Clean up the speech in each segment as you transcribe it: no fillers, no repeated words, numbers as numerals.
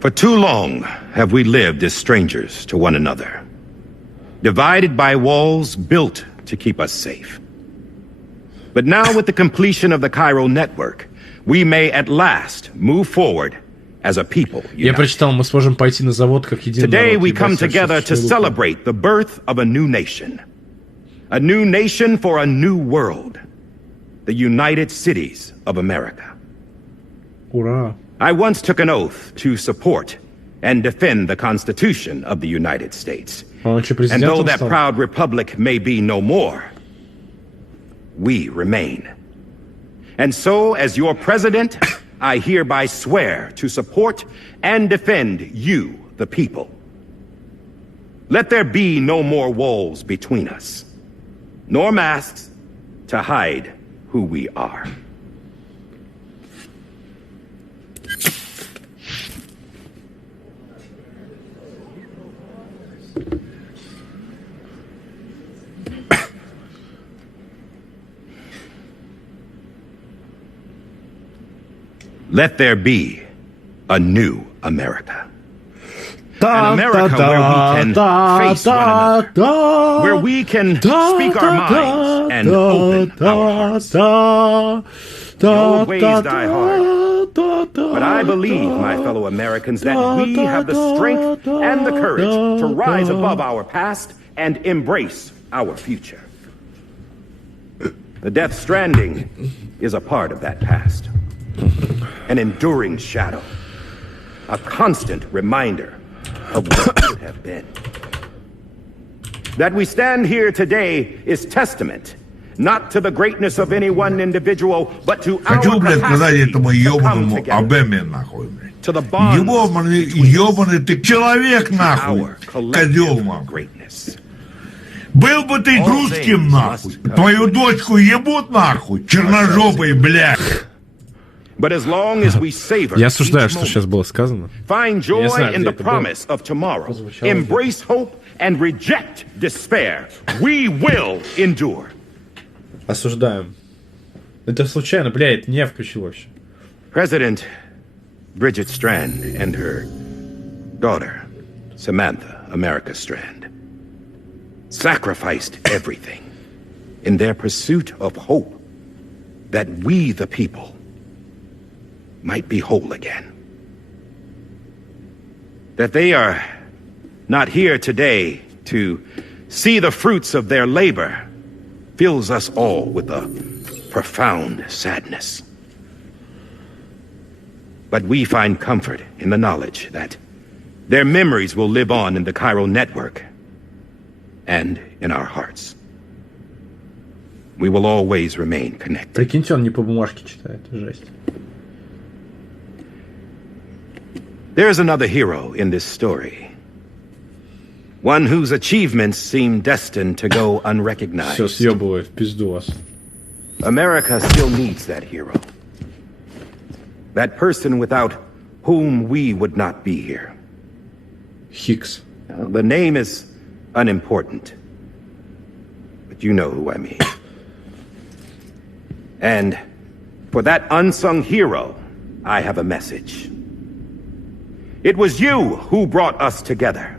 For too long have we lived as strangers to one another, divided by walls built to keep us safe. But now with the completion of the Cairo network, we may at last move forward as a people. Я прочитал, мы сможем пойти на завод как единый народ. Today we come together to celebrate the birth of a new nation for a new world, the United Cities of America. Ура! I once took an oath to support and defend the Constitution of the United States. And though that proud republic may be no more, we remain. And so, as your president, I hereby swear to support and defend you, the people. Let there be no more walls between us, nor masks to hide who we are. Let there be a new America. An America where we can face one another, where we can speak our minds and open our hearts. The old ways die hard, but I believe, my fellow Americans, that we have the strength and the courage to rise above our past and embrace our future. The Death Stranding is a part of that past. An enduring shadow, a constant reminder of what could have been. That we stand here today is testament not to the greatness of any one individual, but to our capacity to come together, to the bonds between our collective greatness. Был бы ты русским, нахуй. Твою дочку ебут, нахуй. Черножопый, блядь. But as long as we savor Я осуждаю, что сейчас было сказано. Find joy in the promise of tomorrow. Embrace hope and reject despair. We will endure. Осуждаем. Это случайно, блядь, не включил вообще. President Bridget Strand and her daughter, Samantha America Strand, sacrificed everything in their pursuit of hope that we, the people, might be whole again. That they are not here today to see the fruits of their labor fills us all with a profound sadness. But we find comfort in the knowledge that their memories will live on in the Cairo network and in our hearts. We will always remain connected. Прикиньте, он не по бумажке читает, жесть. There is another hero in this story. One whose achievements seem destined to go unrecognized. Все съебывает, в пизду вас. America still needs that hero. That person without whom we would not be here. Hicks. The name is unimportant, but you know who I mean. And for that unsung hero, I have a message. It was you who brought us together.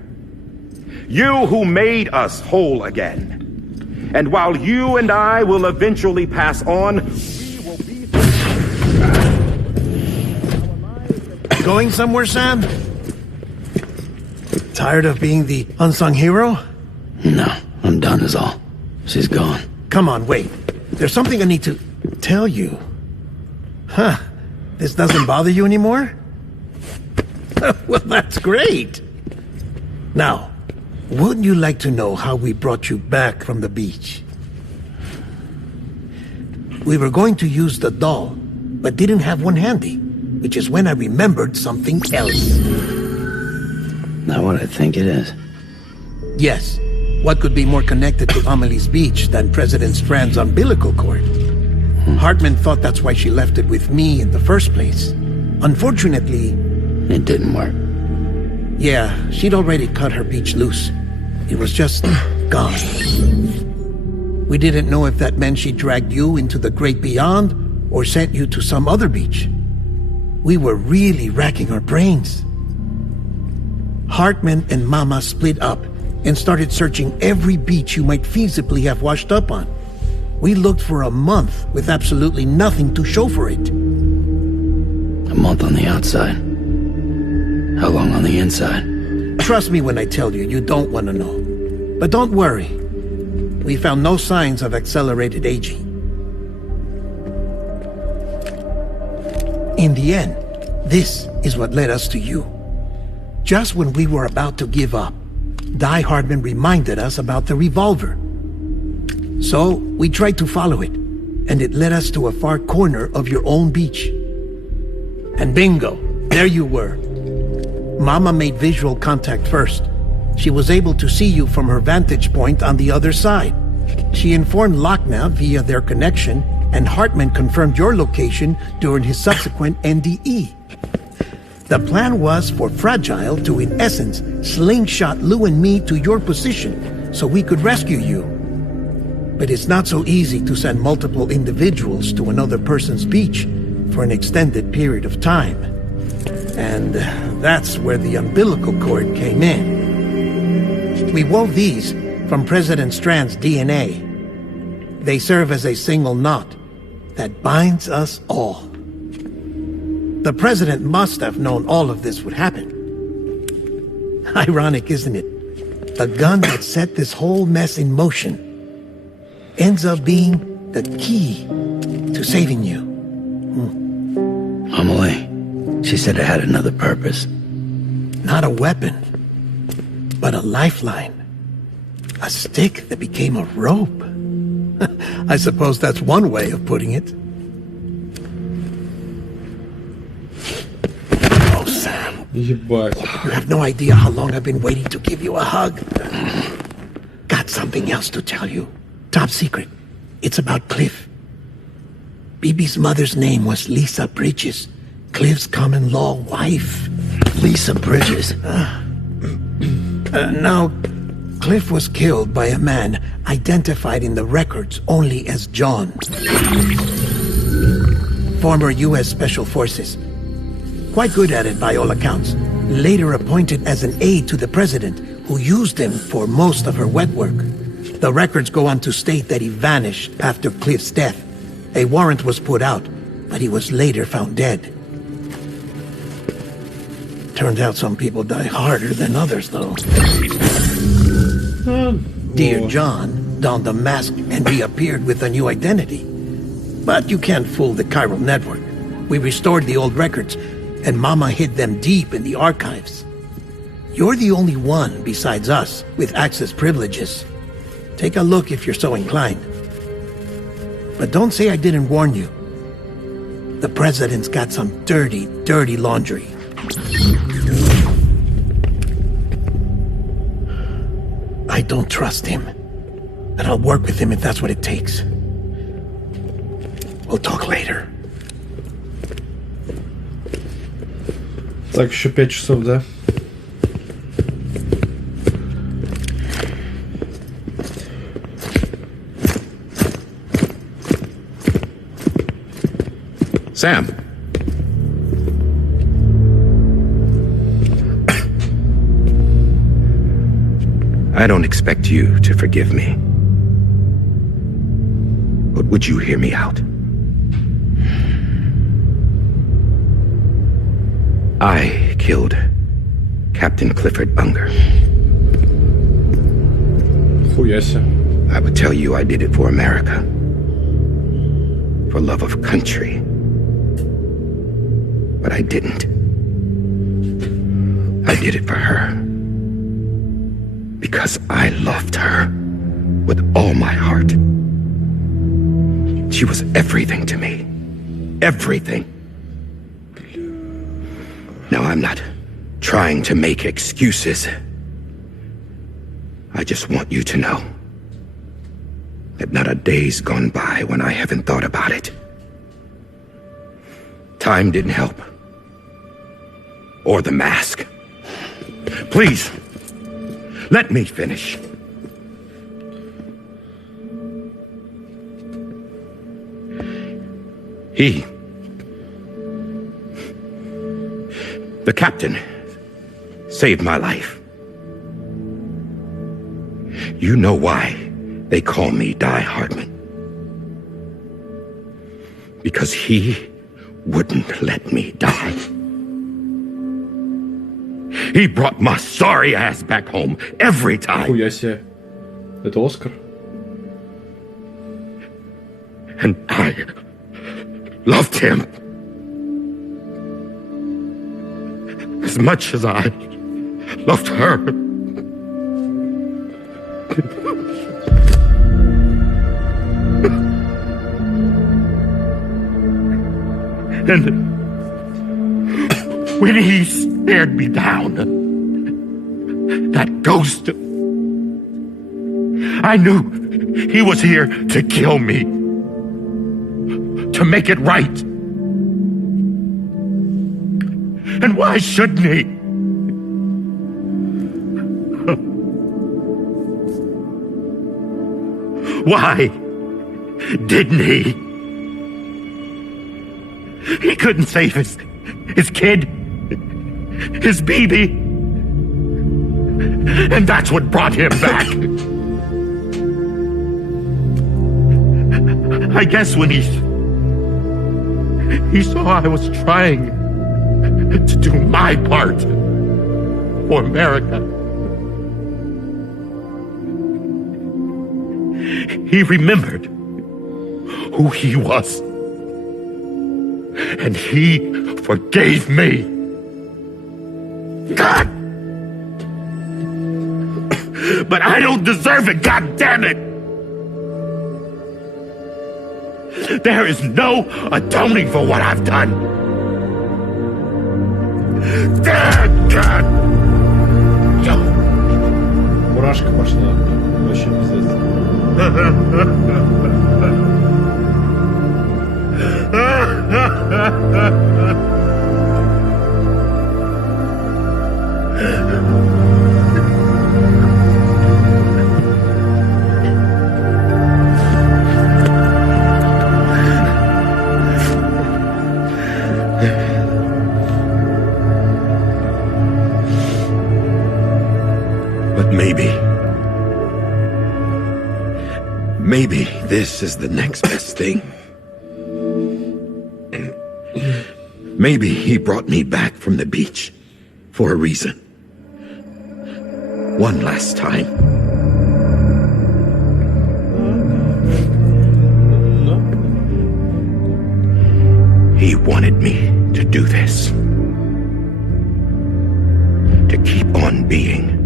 You who made us whole again. And while you and I will eventually pass on, we will be... Going somewhere, Sam? Tired of being the unsung hero? No, I'm done is all. She's gone. Come on, wait. There's something I need to tell you. Huh. This doesn't bother you anymore? Well, that's great. Now, wouldn't you like to know how we brought you back from the beach? We were going to use the doll, but didn't have one handy, which is when I remembered something else. Not what I think it is. Yes. What could be more connected to Amelie's beach than President Strand's umbilical cord? Hartman thought that's why she left it with me in the first place. Unfortunately... It didn't work. Yeah, she'd already cut her beach loose. It was just gone. We didn't know if that meant she dragged you into the great beyond or sent you to some other beach. We were really racking our brains. Hartman and Mama split up and started searching every beach you might feasibly have washed up on. We looked for a month with absolutely nothing to show for it. A month on the outside. How long on the inside? Trust me when I tell you, you don't want to know. But don't worry. We found no signs of accelerated aging. In the end, this is what led us to you. Just when we were about to give up, Die Hardman reminded us about the revolver. So, we tried to follow it, and it led us to a far corner of your own beach. And bingo, there you were. Mama made visual contact first. She was able to see you from her vantage point on the other side. She informed Lochnaw via their connection, and Hartman confirmed your location during his subsequent NDE. The plan was for Fragile to, in essence, slingshot Lou and me to your position so we could rescue you. But it's not so easy to send multiple individuals to another person's beach for an extended period of time. And that's where the umbilical cord came in. We wove these from President Strand's DNA. They serve as a single knot that binds us all. The President must have known all of this would happen. Ironic, isn't it? The gun that set this whole mess in motion ends up being the key to saving you. Amelie, she said it had another purpose. Not a weapon, but a lifeline. A stick that became a rope. I suppose that's one way of putting it. Oh, Sam. Ебать. You have no idea how long I've been waiting to give you a hug. Got something else to tell you. Top secret. It's about Cliff. BB's mother's name was Lisa Bridges, Cliff's common-law wife. Lisa Bridges. Now, Cliff was killed by a man identified in the records only as John. Former U.S. Special Forces. Quite good at it by all accounts. Later appointed as an aide to the president, who used him for most of her wet work. The records go on to state that he vanished after Cliff's death. A warrant was put out, but he was later found dead. Turns out some people die harder than others, though. Dear John donned a mask and reappeared with a new identity. But you can't fool the chiral network. We restored the old records, and Mama hid them deep in the archives. You're the only one besides us with access privileges. Take a look if you're so inclined. But don't say I didn't warn you. The president's got some dirty, dirty laundry. I don't trust him. But I'll work with him if that's what it takes. We'll talk later. Так, еще 5 часов, да? Sam. I don't expect you to forgive me. But would you hear me out? I killed Captain Clifford Unger. Хуя себе. I would tell you I did it for America. For love of country. But I didn't. I did it for her. Because I loved her with all my heart. She was everything to me. Everything. Now, I'm not trying to make excuses. I just want you to know that not a day's gone by when I haven't thought about it. Time didn't help. Or the mask. Please, let me finish. The captain saved my life. You know why they call me Die Hardman. Because he wouldn't let me die. He brought my sorry ass back home every time. Хуя себе. Это Оскар? And I loved him as much as I loved her. And when he stared me down, that ghost, I knew he was here to kill me, to make it right. And why shouldn't he? Why didn't he? He couldn't save his kid, his baby. And that's what brought him back. I guess when he saw I was trying to do my part for America, he remembered who he was. And he forgave me. God! But I don't deserve it, God damn it! There is no atoning for what I've done. God! Мурашка пошла. Вообще пиздец. But maybe this is the next best thing. Maybe he brought me back from the beach for a reason. One last time. He wanted me to do this. To keep on being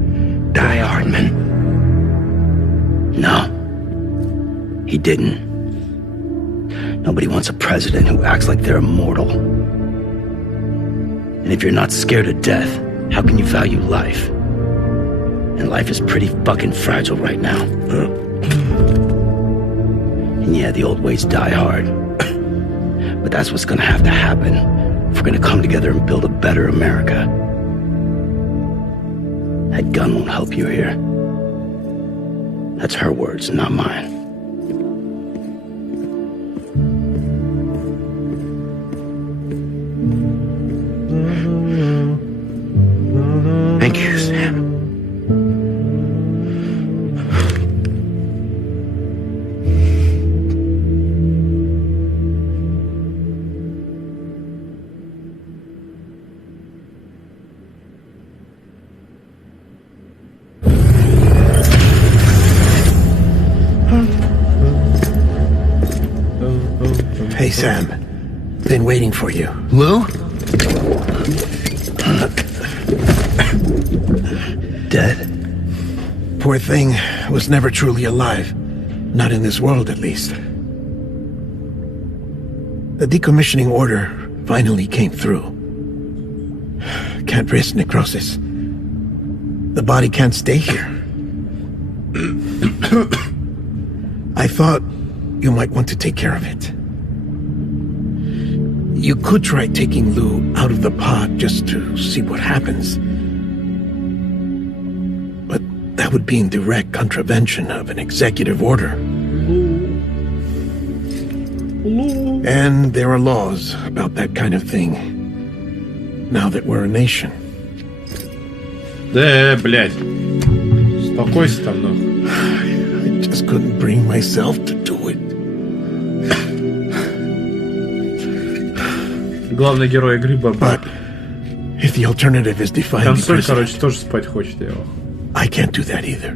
Die Hardman. No, he didn't. Nobody wants a president who acts like they're immortal. And if you're not scared of death, how can you value life? And life is pretty fucking fragile right now. And yeah, the old ways die hard. But that's what's gonna have to happen if we're gonna come together and build a better America. That gun won't help you here. That's her words, not mine. Thank you, Sam. Hey, Sam. Been waiting for you. Lou? Dead? Poor thing was never truly alive. Not in this world, at least. The decommissioning order finally came through. Can't risk necrosis. The body can't stay here. I thought you might want to take care of it. You could try taking Lou out of the pod just to see what happens. But that would be in direct contravention of an executive order. And there are laws about that kind of thing. Now that we're a nation. Да, блядь. Успокойся там, нахуй. I just couldn't bring myself to do it. Главный герой игры But if the alternative is defying the Консоль, president, короче, тоже спать хочет его. I can't do that either.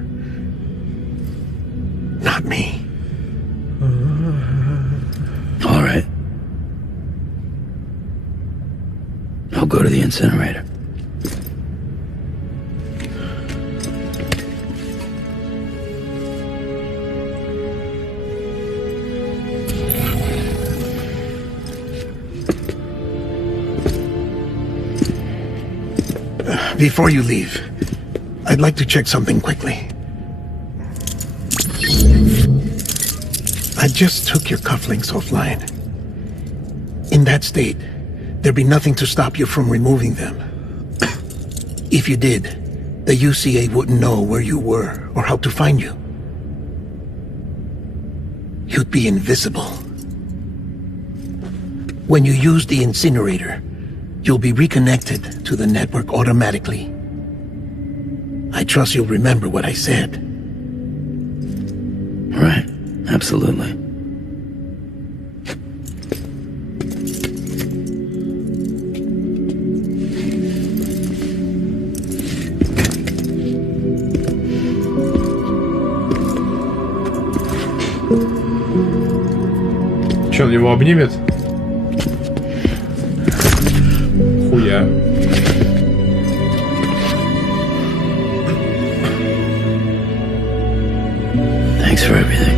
Not me. All right. I'll go to the incinerator. Before you leave, I'd like to check something quickly. I just took your cufflinks offline. In that state, there'd be nothing to stop you from removing them. If you did, the UCA wouldn't know where you were or how to find you. You'd be invisible. When you use the incinerator, you'll be reconnected to the network automatically. I trust you'll remember what I said. Right. Absolutely. Че, он его обнимет? Хуя. Thanks for everything.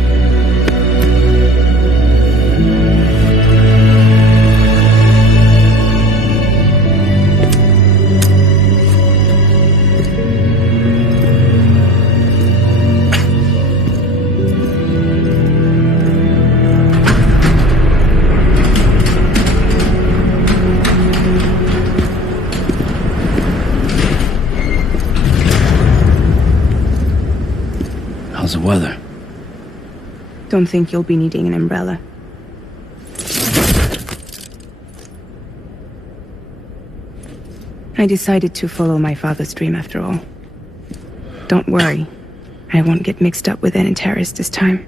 How's the weather? Don't think you'll be needing an umbrella. I decided to follow my father's dream after all. Don't worry. I won't get mixed up with any terrorists this time.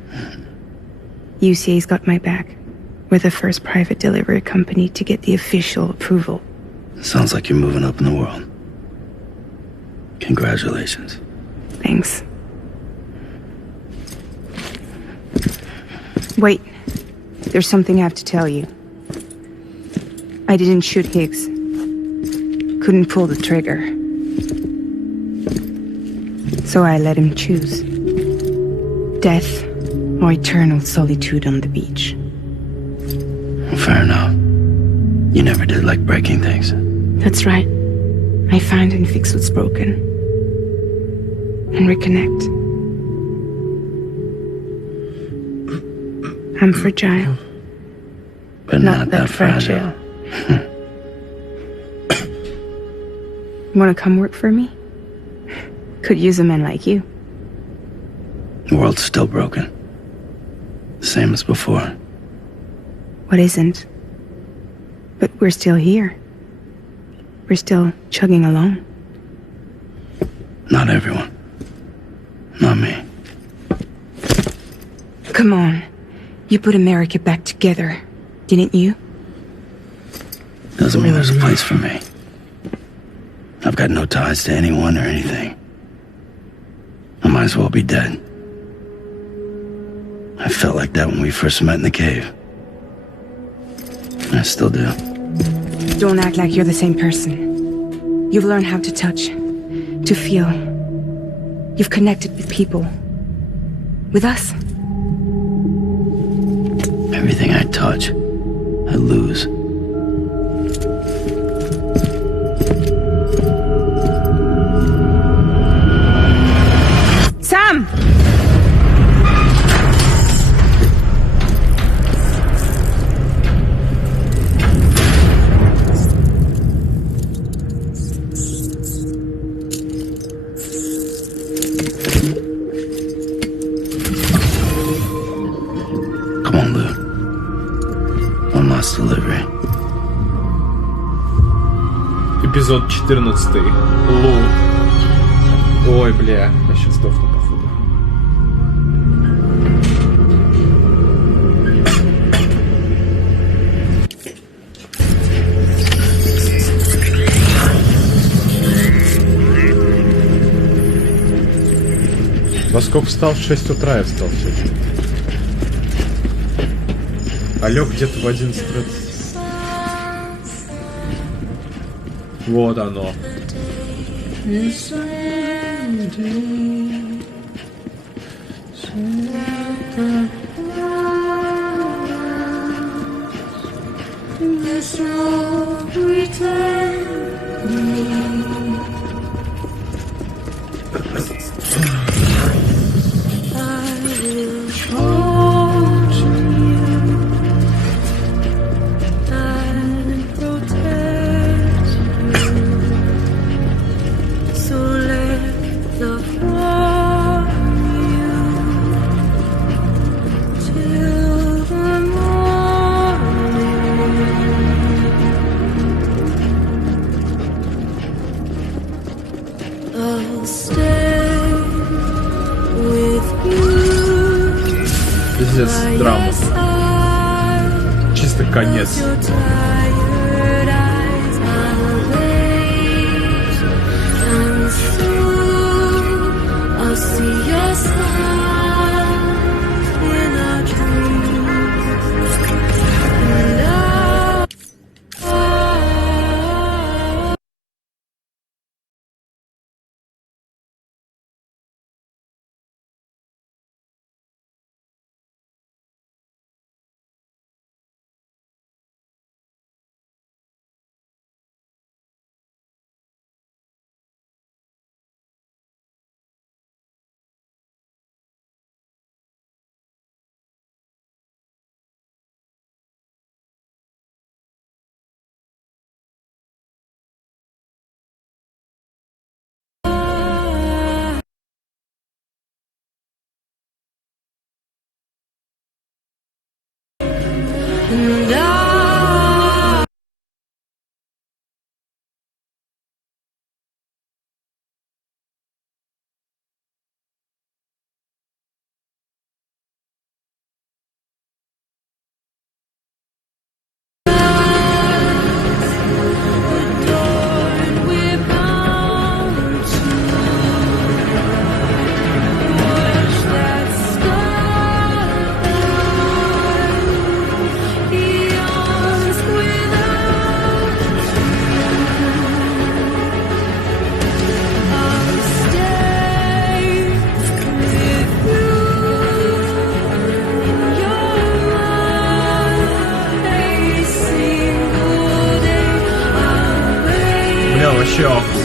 UCA's got my back. We're the first private delivery company to get the official approval. Sounds like you're moving up in the world. Congratulations. Thanks. Wait. There's something I have to tell you. I didn't shoot Higgs. Couldn't pull the trigger. So I let him choose. Death or eternal solitude on the beach. Fair enough. You never did like breaking things. That's right. I find and fix what's broken. And reconnect. I'm fragile. But not that fragile. Wanna come work for me? Could use a man like you. The world's still broken. Same as before. What isn't? But we're still here. We're still chugging along. Not everyone. Not me. Come on. You put America back together, didn't you? Doesn't mean there's a place for me. I've got no ties to anyone or anything. I might as well be dead. I felt like that when we first met in the cave. I still do. Don't act like you're the same person. You've learned how to touch, to feel. You've connected with people. With us. Everything I touch, I lose. Sam! Эпизод 14. Лу. Ой, бля, я сейчас сдохну, походу. Во сколько встал? В 6 утра я встал сегодня. А лег где-то в 11:30. Вот оно. Пиздец, драма. Чисто конец. Бля, вообще охуй.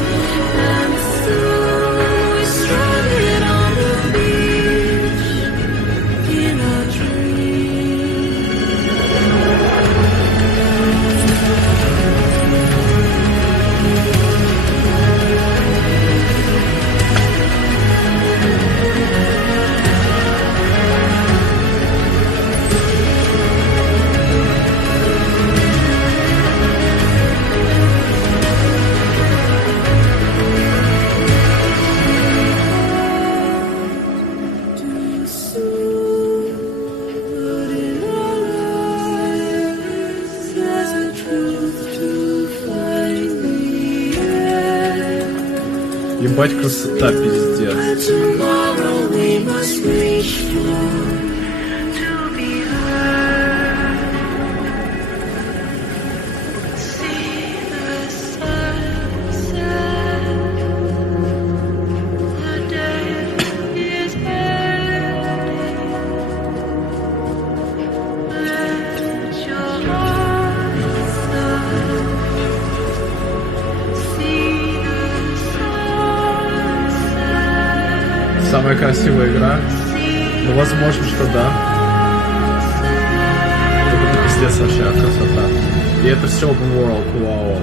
Ебать, красота, пиздец. Самая красивая игра? Ну, возможно, что да. Это пиздец вообще красота. И это все open world, вау.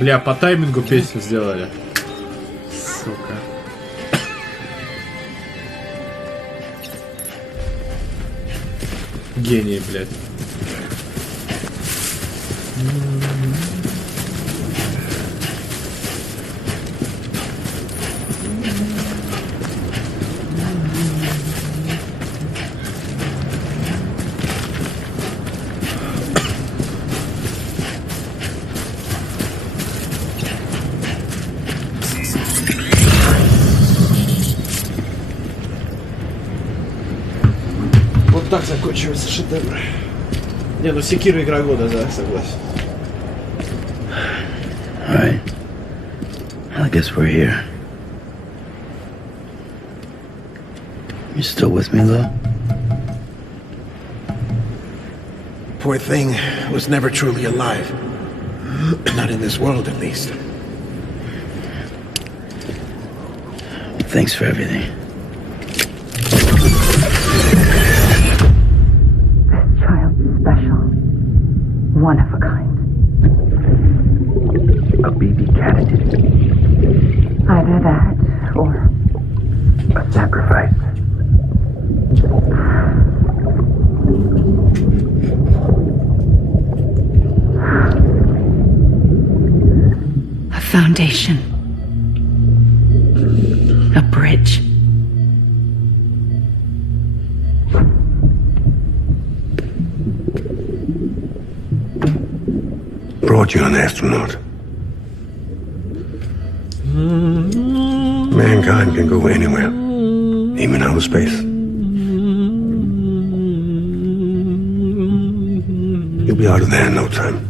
Бля, по таймингу песню сделали. Сука. Гений, блядь. Вот так закончивается шедевр. Не, ну Секира игра года, да, согласен. All right. Well, I guess we're here. You still with me, though? Poor thing was never truly alive. Not in this world, at least. Thanks for everything. Child special. One of a kind. A BB candidate. Either that or A sacrifice. a foundation. A bridge. Brought you an astronaut. Mankind can go anywhere, even outer space. You'll be out of there in no time.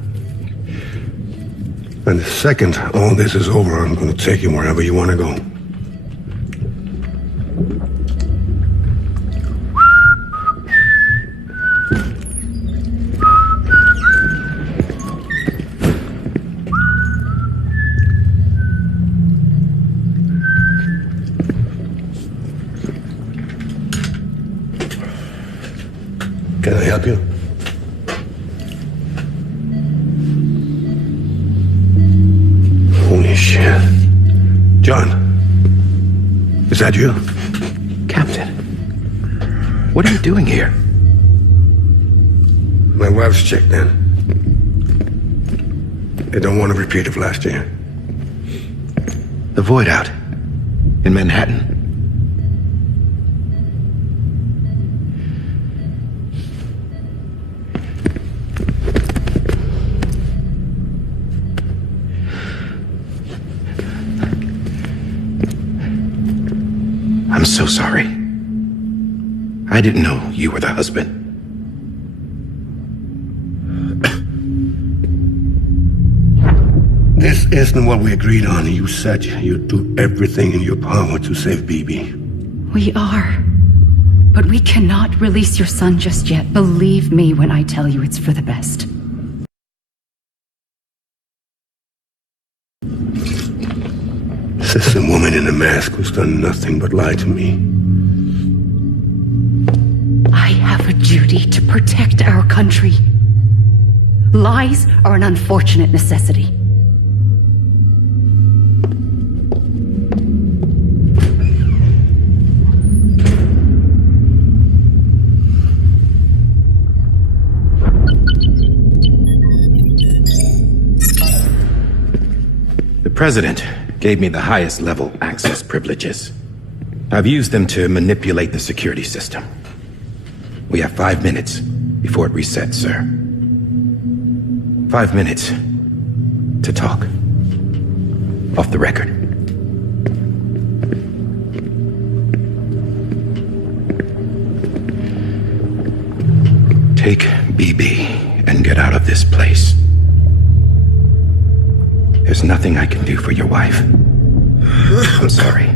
And the second all this is over, I'm going to take you wherever you want to go. Can I help you? Holy shit. John, is that you? Captain, what are you doing here? My wife's checked in. They don't want a repeat of last year. The void out. In Manhattan. I'm so sorry. I didn't know you were the husband. This isn't what we agreed on. You said you'd do everything in your power to save BB. We are. But we cannot release your son just yet. Believe me when I tell you it's for the best. This is a woman in a mask who's done nothing but lie to me. I have a duty to protect our country. Lies are an unfortunate necessity. The President gave me the highest level access privileges. I've used them to manipulate the security system. We have 5 minutes before it resets, sir. 5 minutes to talk. Off the record. Take BB and get out of this place. There's nothing I can do for your wife. I'm sorry.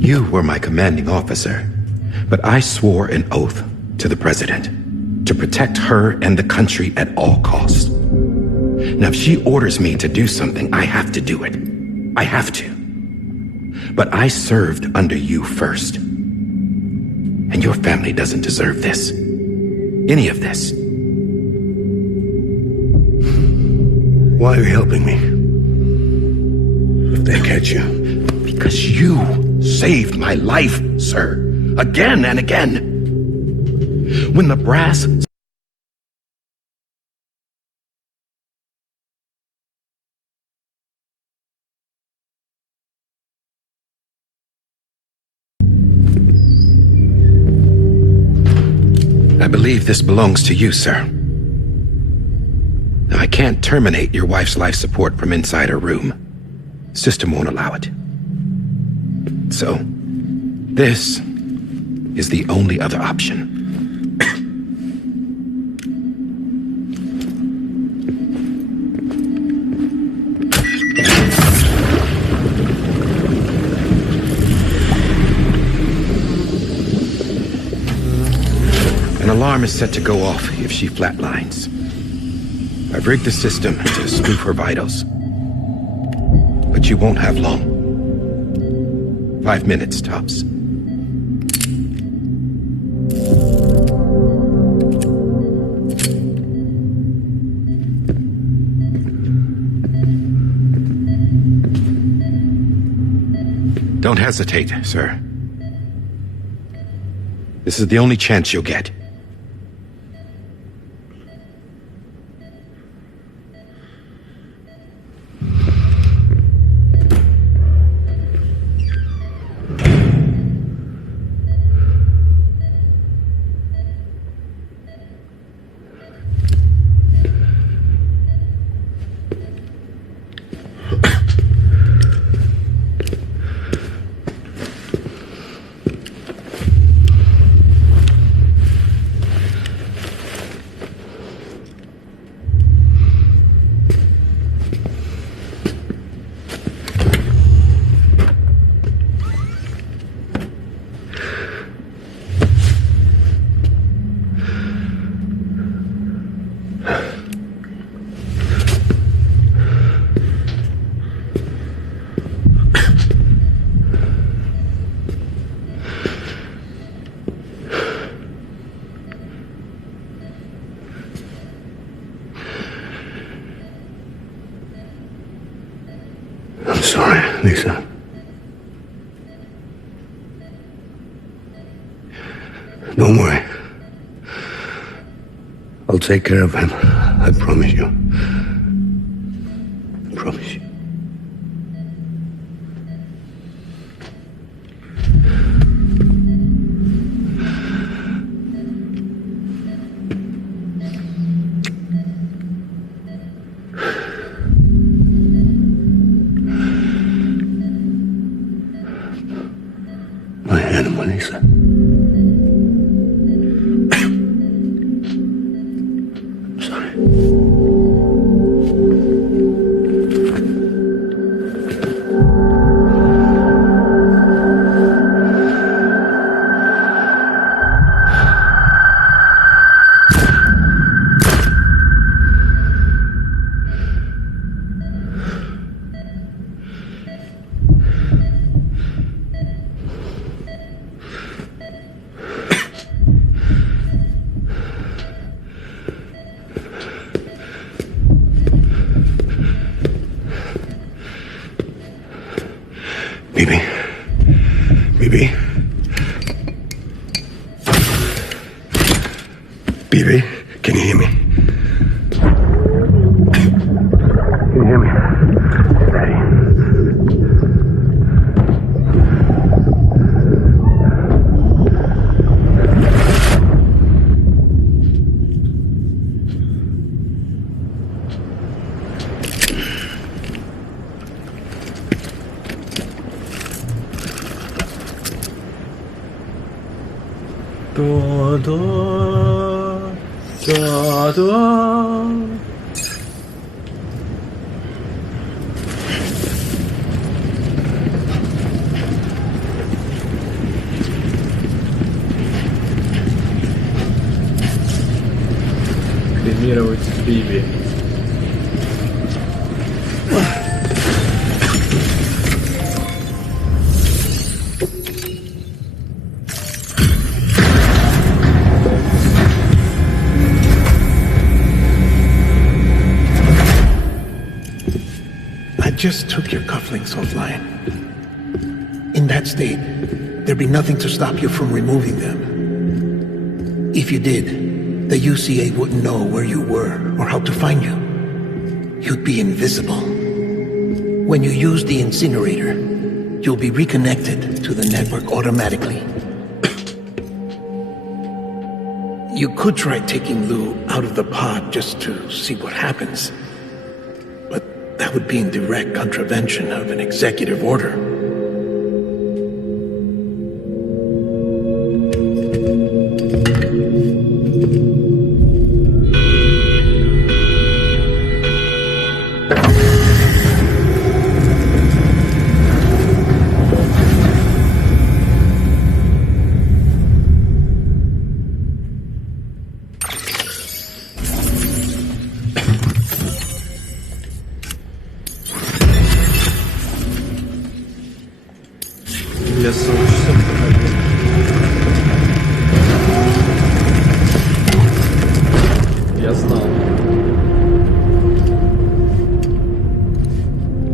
You were my commanding officer, but I swore an oath to the President to protect her and the country at all costs. Now, if she orders me to do something, I have to do it. I have to. But I served under you first. And your family doesn't deserve this. Any of this. Why are you helping me? If they catch you. Because you saved my life, sir. Again and again. When the brass... I believe this belongs to you, sir. Now, I can't terminate your wife's life support from inside her room. System won't allow it. So, this is the only other option. An alarm is set to go off if she flatlines. I've rigged the system to spoof her vitals. But you won't have long. 5 minutes, tops. Don't hesitate, sir. This is the only chance you'll get. I'm sorry, Lisa. Don't worry. I'll take care of him. I promise you. I promise you. My animal, Lisa. Sorry. Bibi. Bibi. Bibi, can you hear me? Can you hear me? Daddy. Кремировать Биби. just took your cufflinks offline. In that state, there'd be nothing to stop you from removing them. If you did, the UCA wouldn't know where you were or how to find you. You'd be invisible. When you use the incinerator, you'll be reconnected to the network automatically. You could try taking Lou out of the pod just to see what happens. But that would be in direct contravention of an executive order. Для сообщества. Я знал.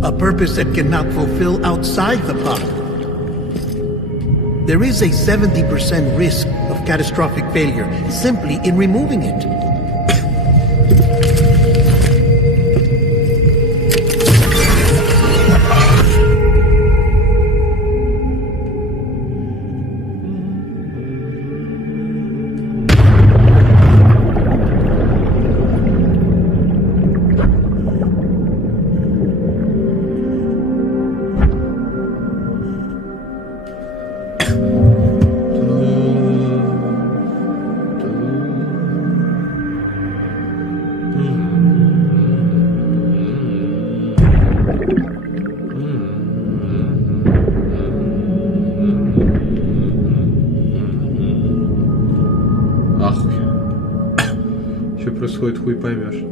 A purpose that cannot fulfill outside the pod. There is a 70% risk of catastrophic failure simply in removing it. Ахуй. Что происходит, хуй поймешь.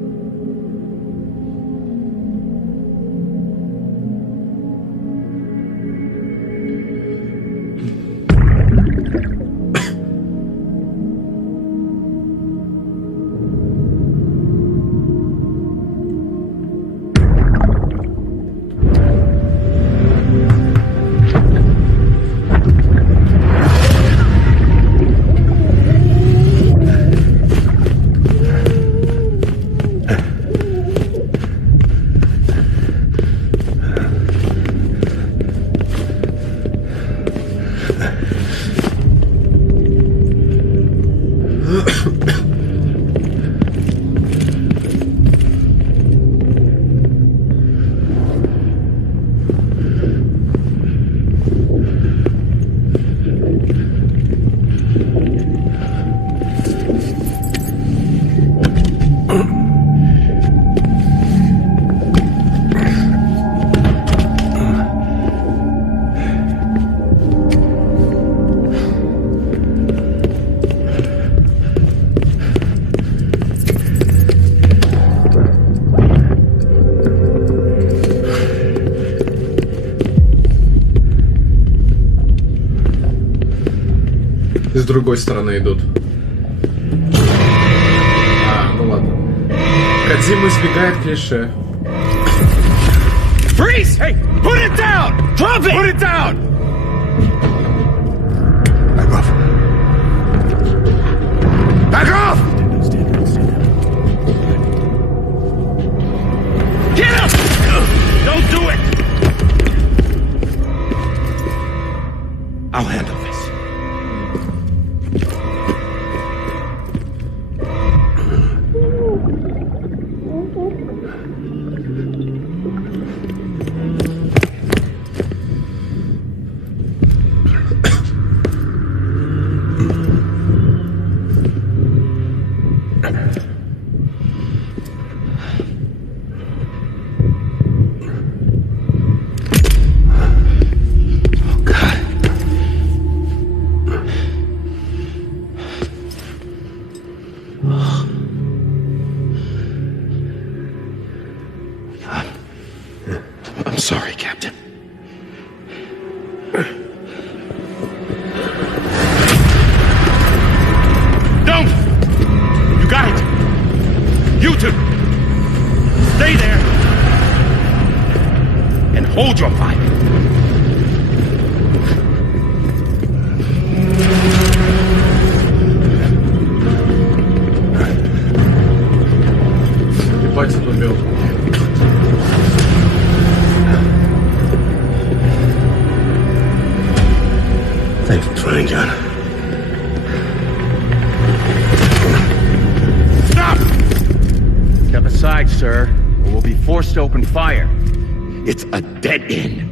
С другой стороны идут. А, ну ладно. Кодзима избегает клише. Freeze! Hey, put it down! Drop it! Put it down! Back off. Back off! Get up! Don't do it! I'll handle this. I'm sorry, Captain. Don't! You got it! You two! Stay there! inside, sir, or we'll be forced to open fire. It's a dead end.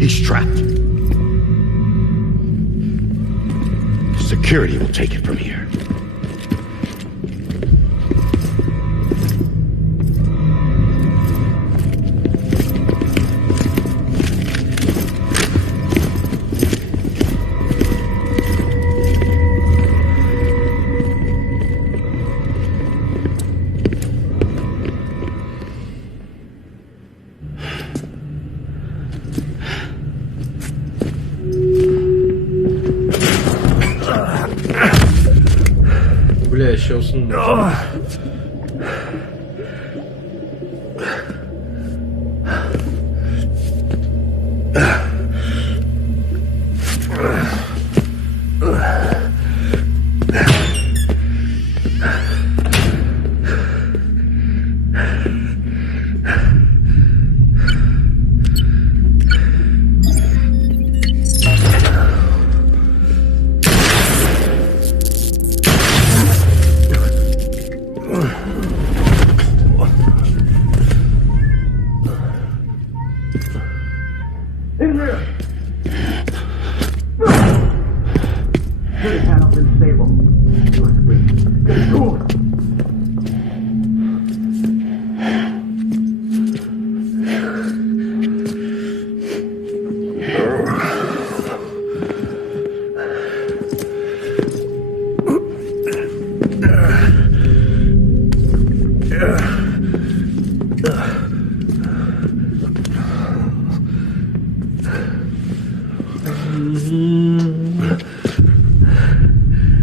He's trapped. Security will take it from here. Бля, еще усну.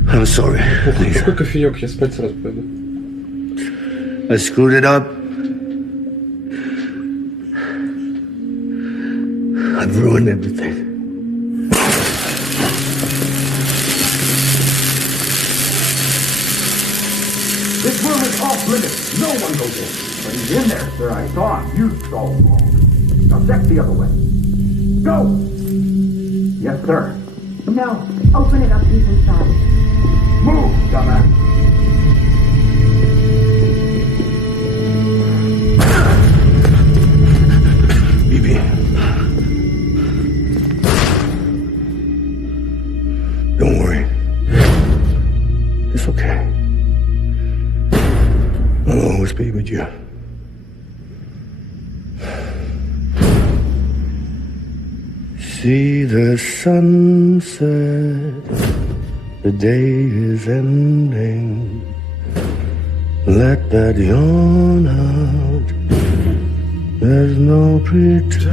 I'm sorry. Какой кофеек, я спать сразу пойду. I screwed it up. I've ruined everything. This room is off limits. No one goes in. But he's in there, sir. I saw him. You saw him all. Now check the other way. Go! Yes, sir. No. Open it up. He's inside. Move, dumbass. Bibi. Don't worry. It's okay. I'll always be with you. See the sunset, the day is ending. Let that yawn out. There's no pretending.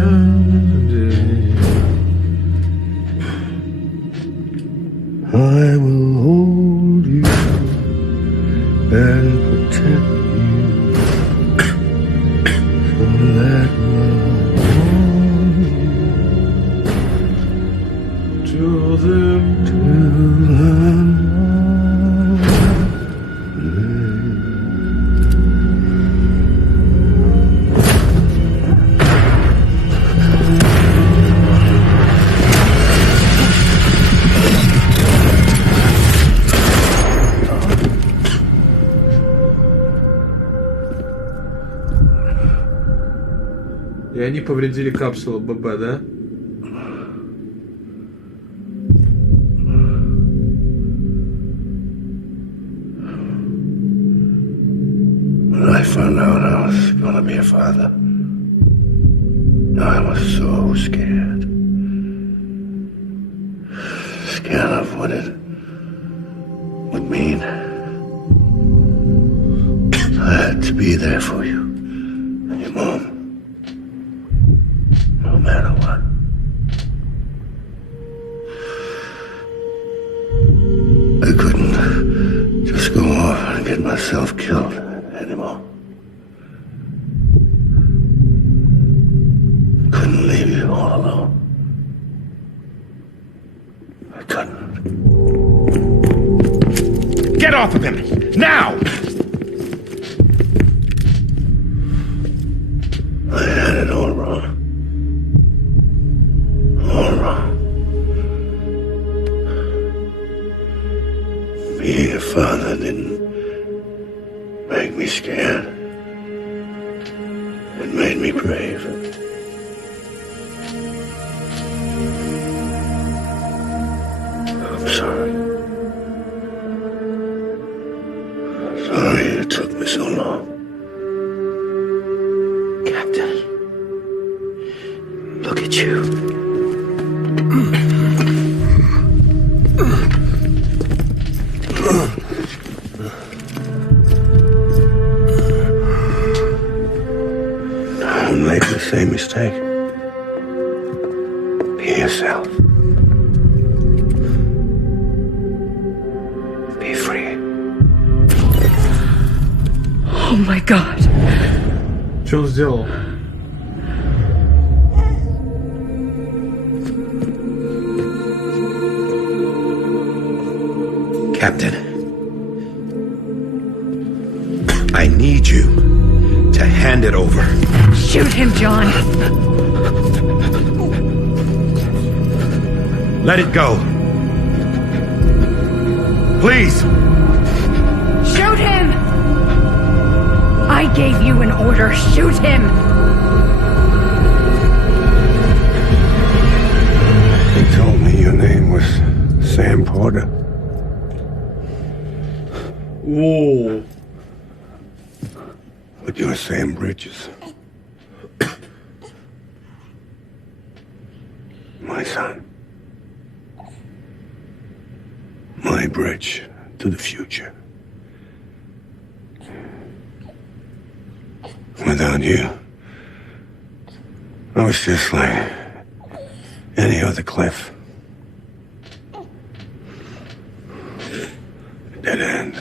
I will hold you and protect you from that to them. И они повредили капсулу ББ, да? When I found out I was gonna be a father, I was so scared. Scared of what it would mean. I had to be there for you and your mom. No matter what. I couldn't just go off and get myself killed anymore. Couldn't leave you all alone. I couldn't. Get off of him! Now! I had it all wrong. All wrong. Being a father didn't make me scared. It made me brave. I'm sorry. Sorry it took me so long. Captain, look at you. Don't make the same mistake. Be yourself. Be free. Oh my God. Что он сделал? Captain, I need you to hand it over. Shoot him, John. Let it go. Please. Shoot him! I gave you an order. Shoot him! He told me your name was Sam Porter. Whoa. But you're Sam Bridges. My son. My bridge to the future. Without you, I was just like any other Cliff. Dead end.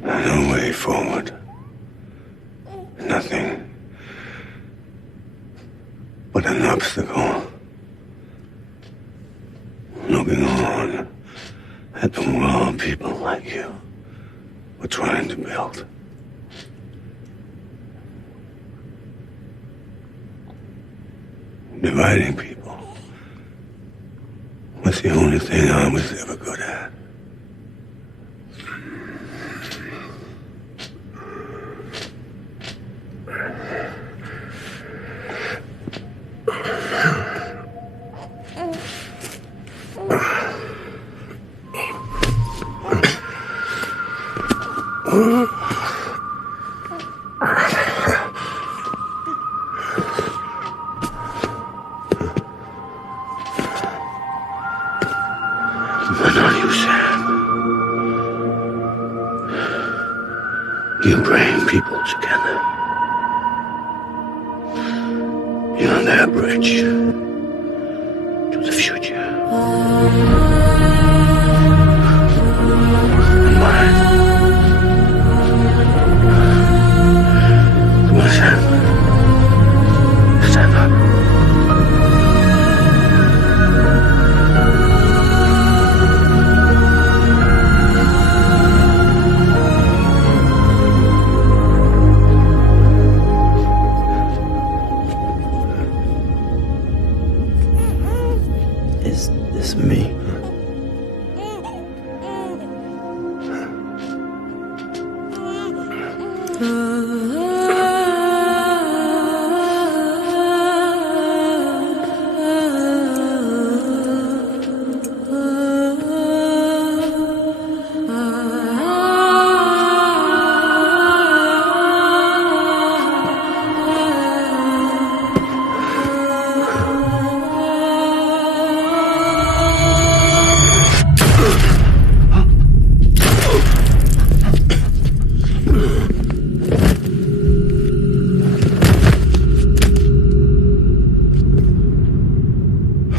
No way forward. Nothing but an obstacle. Looking on at the world people like you were trying to build. Dividing people was the only thing I was ever good at. But are you sad? You bring people together. You're their bridge to the future. And mine. Come on, Sam. Stand up. Is this me?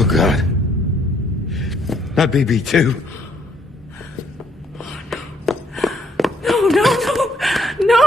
Oh, God. Not BB2. No, no, no, no!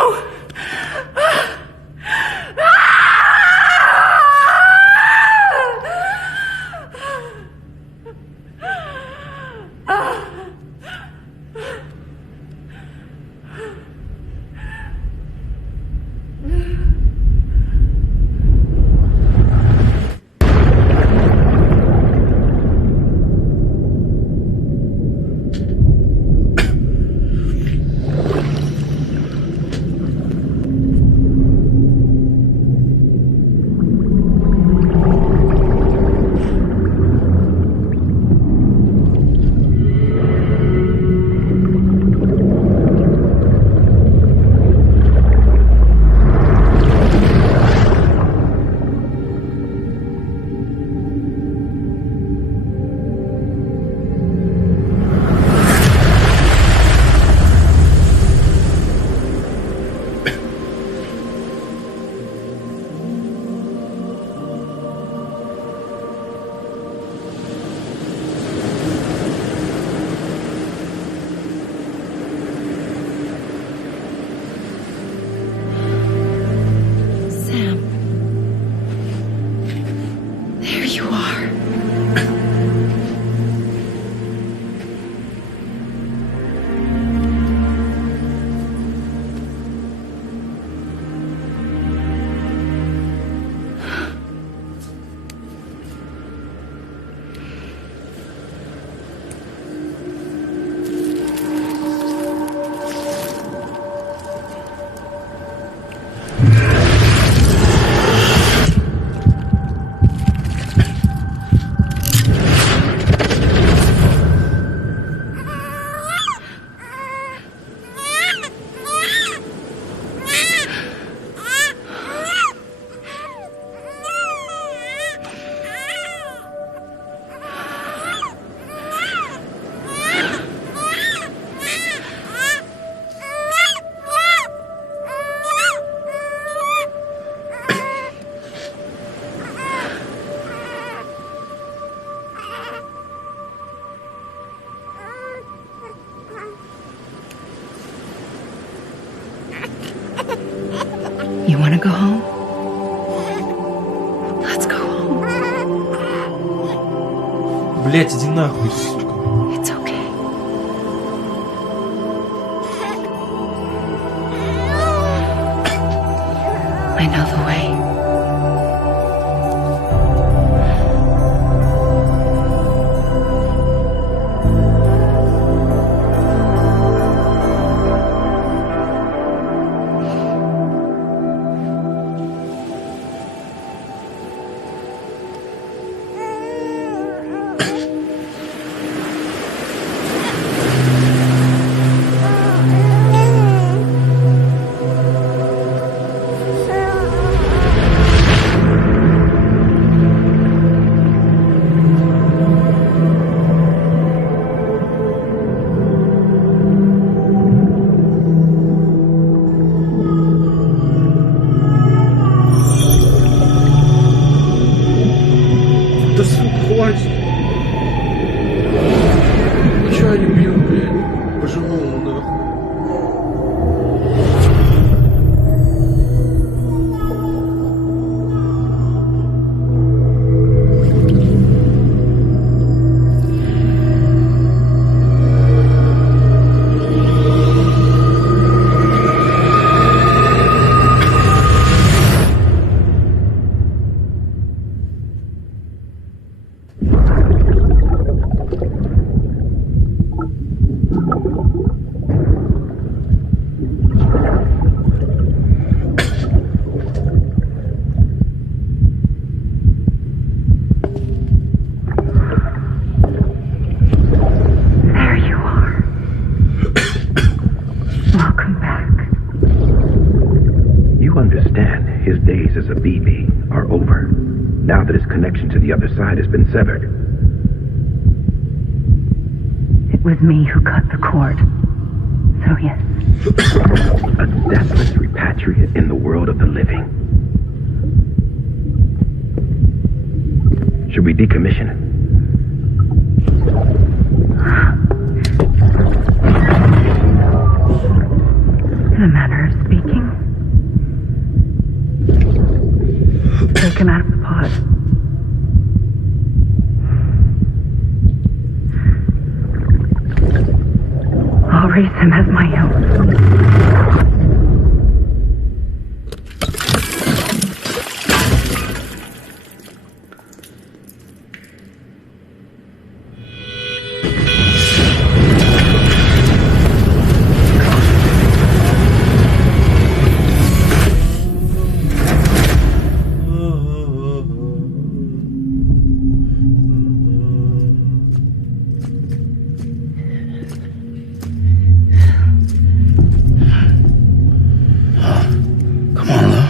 go home? Let's go home. Блять, иди нахуй, сука. It's okay. I know the way. Да сука, хватит. Ну чё они бьют, блядь? По-живому, нахуй. There you are. Welcome back. You understand his days as a BB are over, now that his connection to the other side has been severed. It was me who cut the cord. So yes. A deathless repatriate in the world of the living. Should we decommission it? In a manner of speaking. Take him out of the pod. I'll raise him as my own. Come on, Lou.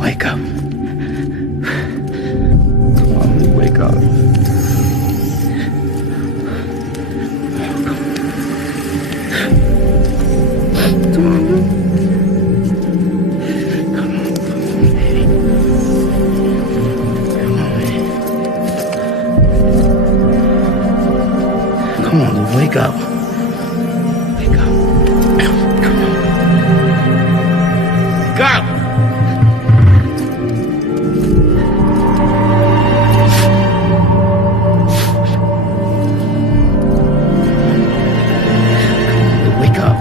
Wake up. Come on, Lou, wake up. Come on, Lou. Come on, baby. Come on, baby. Come on, Lou, wake up. Wake up. Come on. Go! Wake up.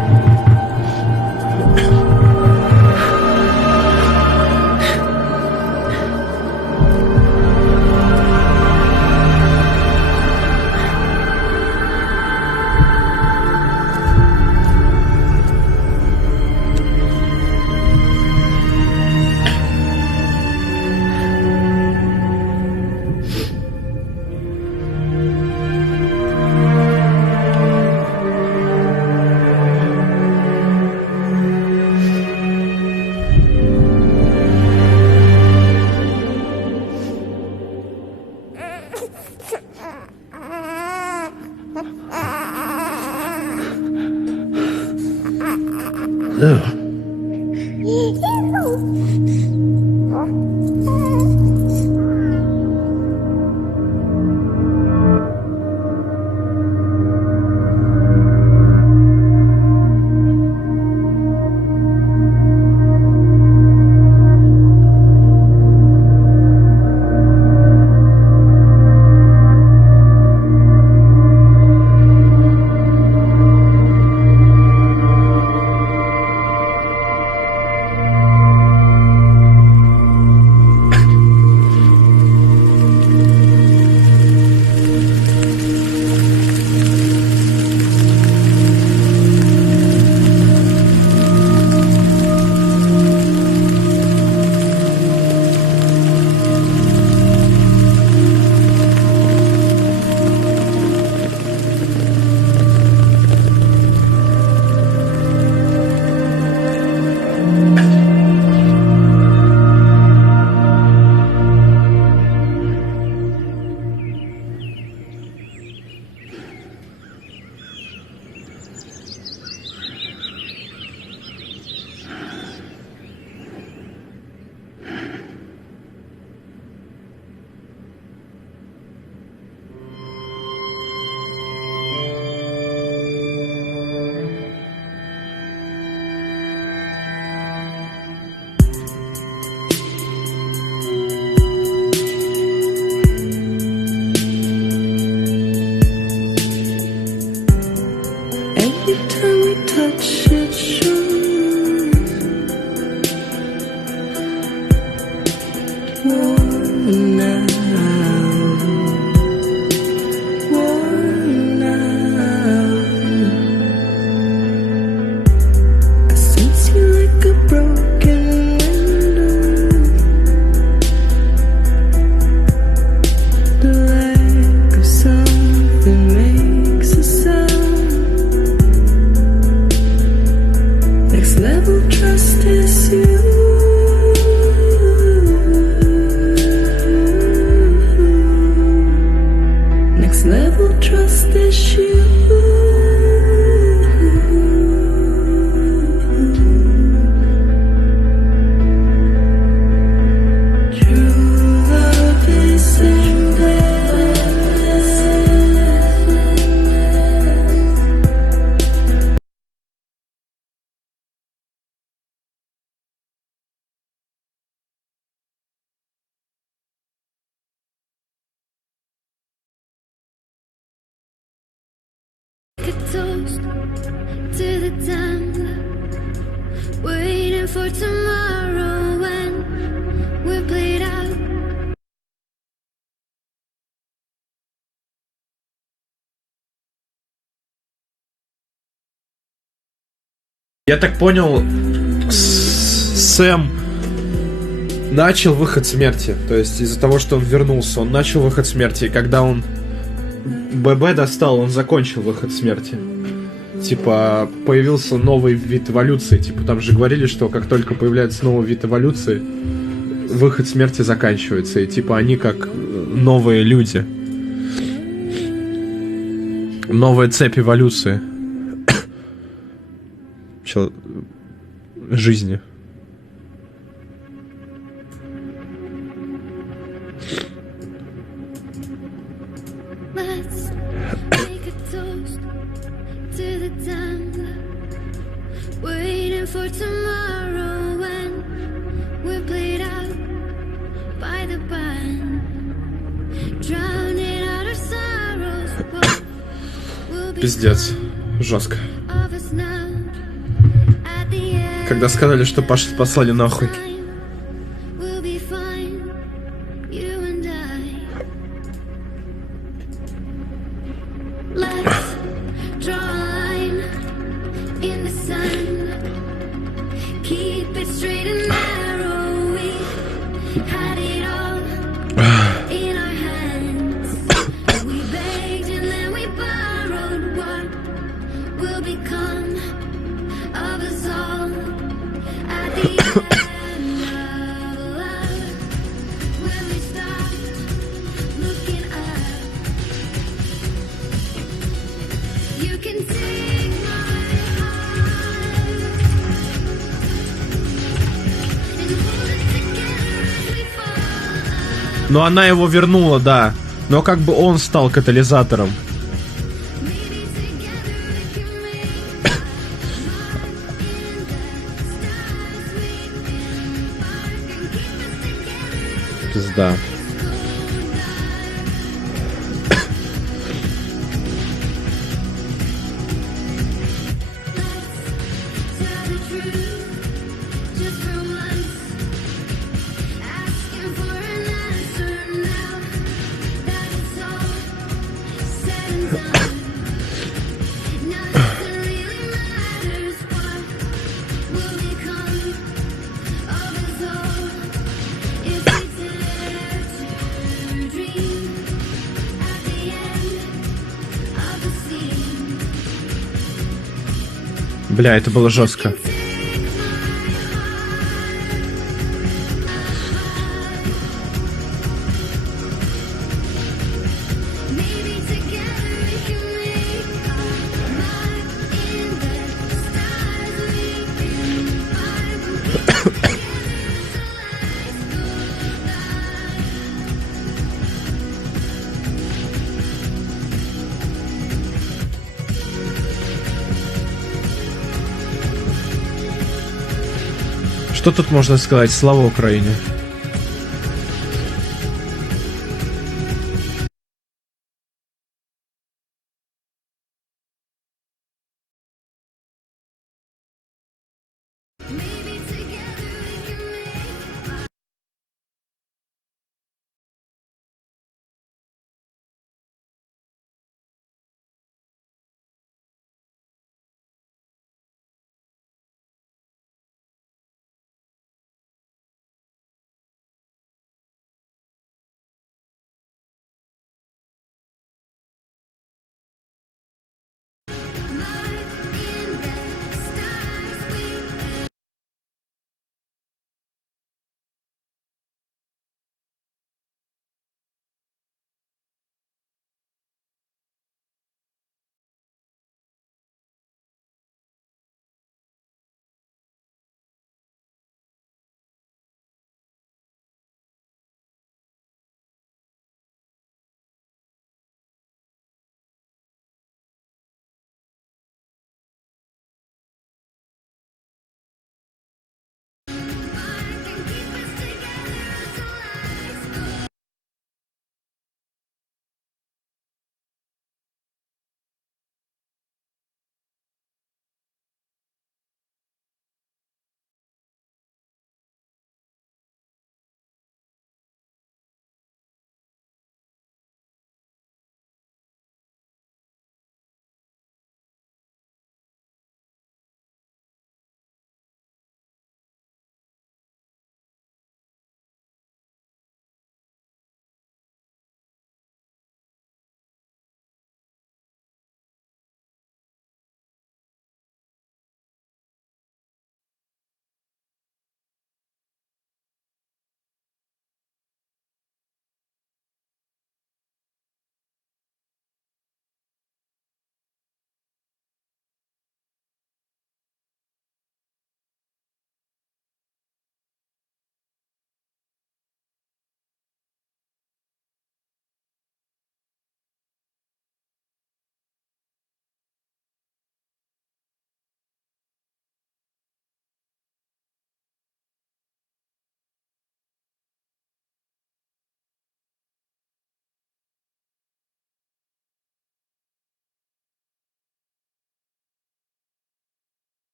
Lou. touch it shows. Worn out, worn out. I sense you like a broken window. The lack of something makes a sound. Next level trust is you. Next level trust is you. True love is endless. A toast to the damned, waiting for tomorrow when we're played out. Я так понял, Сэм начал выход смерти. То есть из-за того, что он вернулся, он начал выход смерти. И когда он ББ достал, он закончил выход смерти. Типа, появился новый вид эволюции. Типа, там же говорили, что как только появляется новый вид эволюции, выход смерти заканчивается. И типа, они как новые люди. Новая цепь эволюции. Жизни. Let's make a toast to the damned, waiting for tomorrow when we're played out by the band, drowning out our sorrows. What will be Пиздец. Жестко. of us now at the end? Когда сказали, что послали нахуй. We'll be fine, you and I. Let's draw a line in the sun. Keep it straight and narrow. We had it all in our hands. We begged and then we borrowed. What will become of us all at the end of love? When we stop looking up, you can take my heart and hold it together as we fall. Но она его вернула, да. Но как бы он стал катализатором. Maybe together we can make a mark in the stars. We can embark and keep us together as Пизда. tell the truth just for once. Asking for an answer now that it's all said and done. Nothing really matters. What will become of us all if we dare to dream at the end of the scene? Бля, это было жестко. Maybe together we can make a mark in the stars. We can embark and keep us together till life goes by. Что тут можно сказать? Слава Украине.